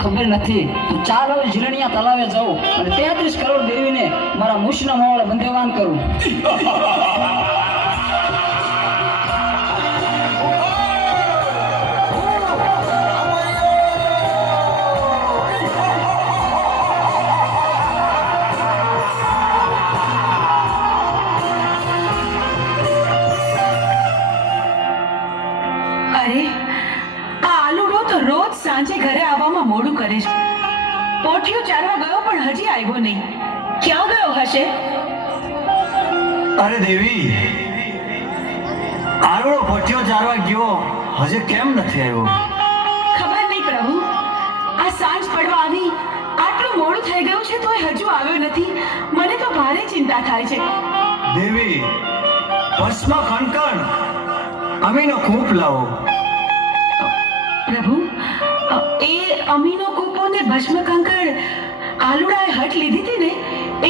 ખબર નથી, તો ચાલ ઝીલણિયા તલાવે જાઉં અને તેત્રીસ કરોડ દેવીને મારા મુશના મોવાળે બંધેવાન કરું. અરે સાંજે ઘરે આવવામાં મોડું કરે છે. પોઠિયો ચારવા ગયો પણ હજી આવ્યો નહીં. ક્યાં ગયો હશે? અરે દેવી આરોડો પોઠિયો ચારવા ગયો હજી કેમ નથી આવ્યો? ખબર નહીં પ્રભુ. આ સાંજ પડવા આવી આટલું મોડું થઈ ગયું છે તોય હજુ આવ્યો નથી. મને તો ભારે ચિંતા થાય છે. દેવી ભસ્મ ખણખણ અમીનો ખૂબ લાવો. પ્રભુ એ અમીનો કૂપો ને ભસ્મ કંકર આલુડાએ હટ લીધી હતી ને,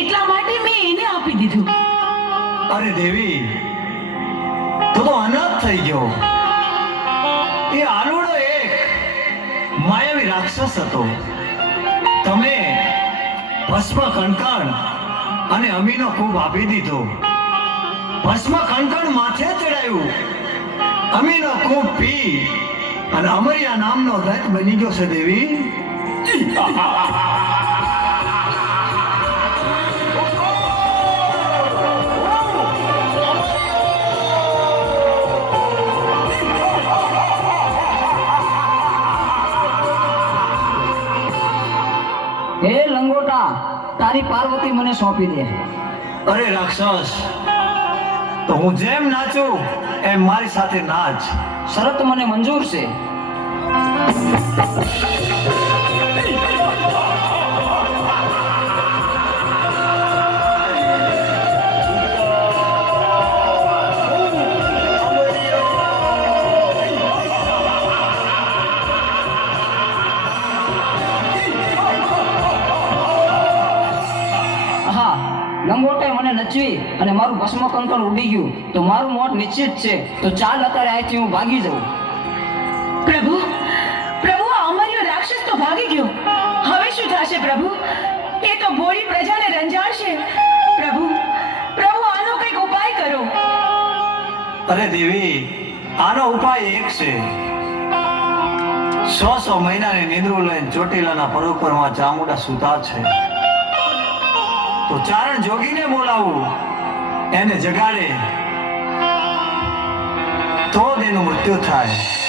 એટલા માટે મેં એને આપી દીધું. અરે દેવી, તો તો અનાથ થઈ ગયો. એ આલુડો એક માયાવી રાક્ષસ હતો. તમે ભસ્મ કણકણ અને અમીનો ખૂબ આપી દીધો. ભસ્મ કણકણ માથે ચડાયું. અમીનો ખૂબ પી અને અમરિયા નામનો રથ બની ગયો છે દેવી. હે લંગોટા તારી પાર્વતી મને સોંપી દે. અરે રાક્ષસ તો હું જેમ નાચું એમ મારી સાથે નાચ. શરત મને મંજૂર છે. મને નચવી અને મારું ભસ્મ કંકણ ઉડી ગયું. તો મારું મોત નિશ્ચિત છે. તો ચાલ અત્યારે અહીંથી હું ભાગી જઉં. પ્રભુ પ્રભુ, આ અમર્યો રાક્ષસ તો ભાગી ગયો. હવે શું થશે પ્રભુ? એ તો બોરી પ્રજાને રંજાડશે. પ્રભુ પ્રભુ, આનો કંઈક ઉપાય કરો. અરે દેવી, આનો ઉપાય એક છે. સો સો મહિનાની નિંદ્રુ લઈને ચોટીલાના પરોપરમાં ચામુંડા સુતા છે. તો ચારણ જોગીને બોલાવું. એને જગાડે. તો તેનું મૃત્યુ થાય.